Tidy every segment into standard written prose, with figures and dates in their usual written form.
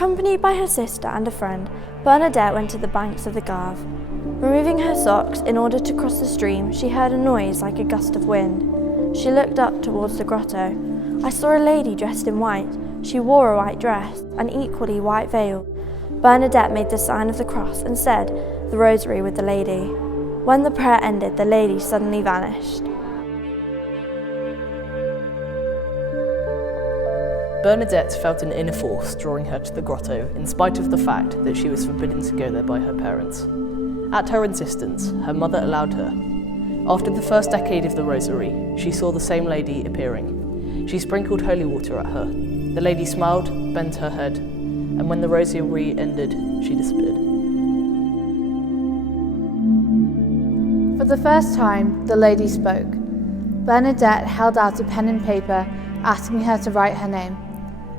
Accompanied by her sister and a friend, Bernadette went to the banks of the Gave. Removing her socks in order to cross the stream, she heard a noise like a gust of wind. She looked up towards the grotto. I saw a lady dressed in white. She wore a white dress, an equally white veil. Bernadette made the sign of the cross and said the rosary with the lady. When the prayer ended, the lady suddenly vanished. Bernadette felt an inner force drawing her to the grotto, in spite of the fact that she was forbidden to go there by her parents. At her insistence, her mother allowed her. After the first decade of the rosary, she saw the same lady appearing. She sprinkled holy water at her. The lady smiled, bent her head, and when the rosary ended, she disappeared. For the first time, the lady spoke. Bernadette held out a pen and paper, asking her to write her name.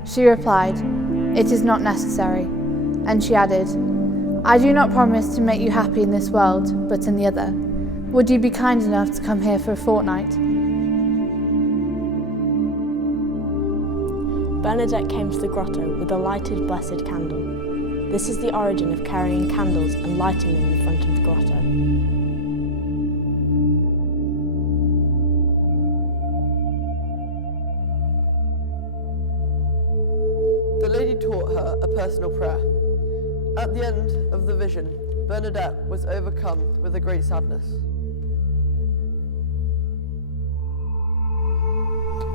She replied, "It is not necessary," and she added, "I do not promise to make you happy in this world, but in the other. Would you be kind enough to come here for a fortnight?" Bernadette came to the grotto with a lighted blessed candle. This is the origin of carrying candles and lighting them in front of the grotto. The lady taught her a personal prayer. At the end of the vision, Bernadette was overcome with a great sadness.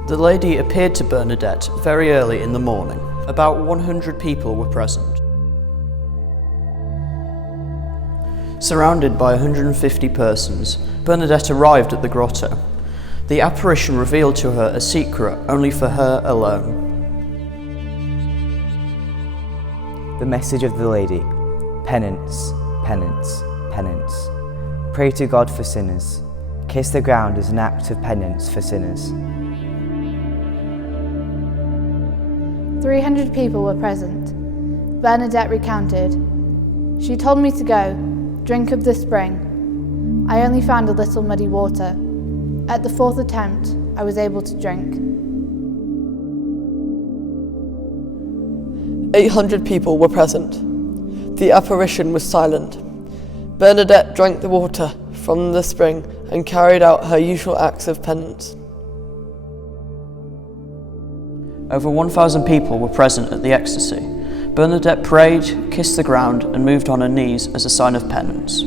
The lady appeared to Bernadette very early in the morning. About 100 people were present. Surrounded by 150 persons, Bernadette arrived at the grotto. The apparition revealed to her a secret only for her alone. The message of the lady: penance, penance, penance. Pray to God for sinners. Kiss the ground as an act of penance for sinners. 300 people were present. Bernadette recounted, "She told me to go, drink of the spring. I only found a little muddy water. At the fourth attempt, I was able to drink." 800 people were present. The apparition was silent. Bernadette drank the water from the spring and carried out her usual acts of penance. Over 1,000 people were present at the ecstasy. Bernadette prayed, kissed the ground, and moved on her knees as a sign of penance.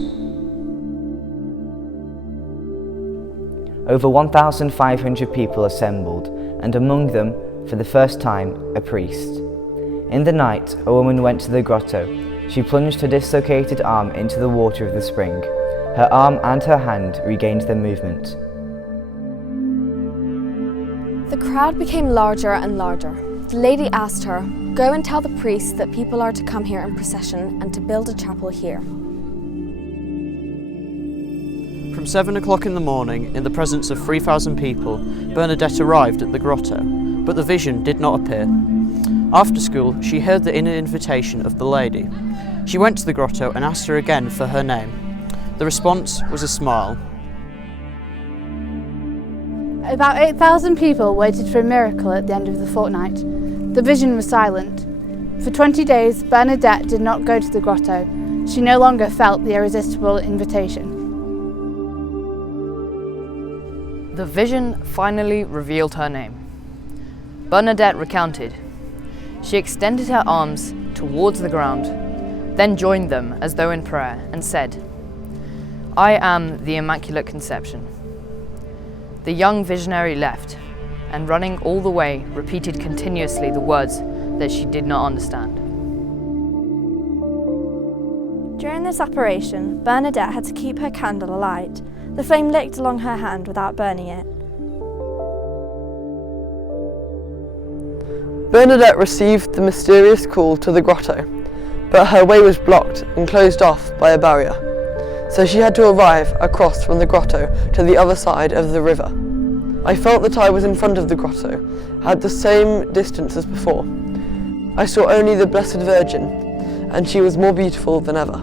Over 1,500 people assembled, and among them, for the first time, a priest. In the night, a woman went to the grotto. She plunged her dislocated arm into the water of the spring. Her arm and her hand regained their movement. The crowd became larger and larger. The lady asked her, "Go and tell the priests that people are to come here in procession and to build a chapel here." From 7 o'clock in the morning, in the presence of 3,000 people, Bernadette arrived at the grotto, but the vision did not appear. After school, she heard the inner invitation of the lady. She went to the grotto and asked her again for her name. The response was a smile. About 8,000 people waited for a miracle at the end of the fortnight. The vision was silent. For 20 days, Bernadette did not go to the grotto. She no longer felt the irresistible invitation. The vision finally revealed her name. Bernadette recounted. She extended her arms towards the ground, then joined them as though in prayer, and said, "I am the Immaculate Conception." The young visionary left, and running all the way, repeated continuously the words that she did not understand. During this apparition, Bernadette had to keep her candle alight. The flame licked along her hand without burning it. Bernadette received the mysterious call to the grotto, but her way was blocked and closed off by a barrier, so she had to arrive across from the grotto to the other side of the river. I felt that I was in front of the grotto, at the same distance as before. I saw only the Blessed Virgin, and she was more beautiful than ever.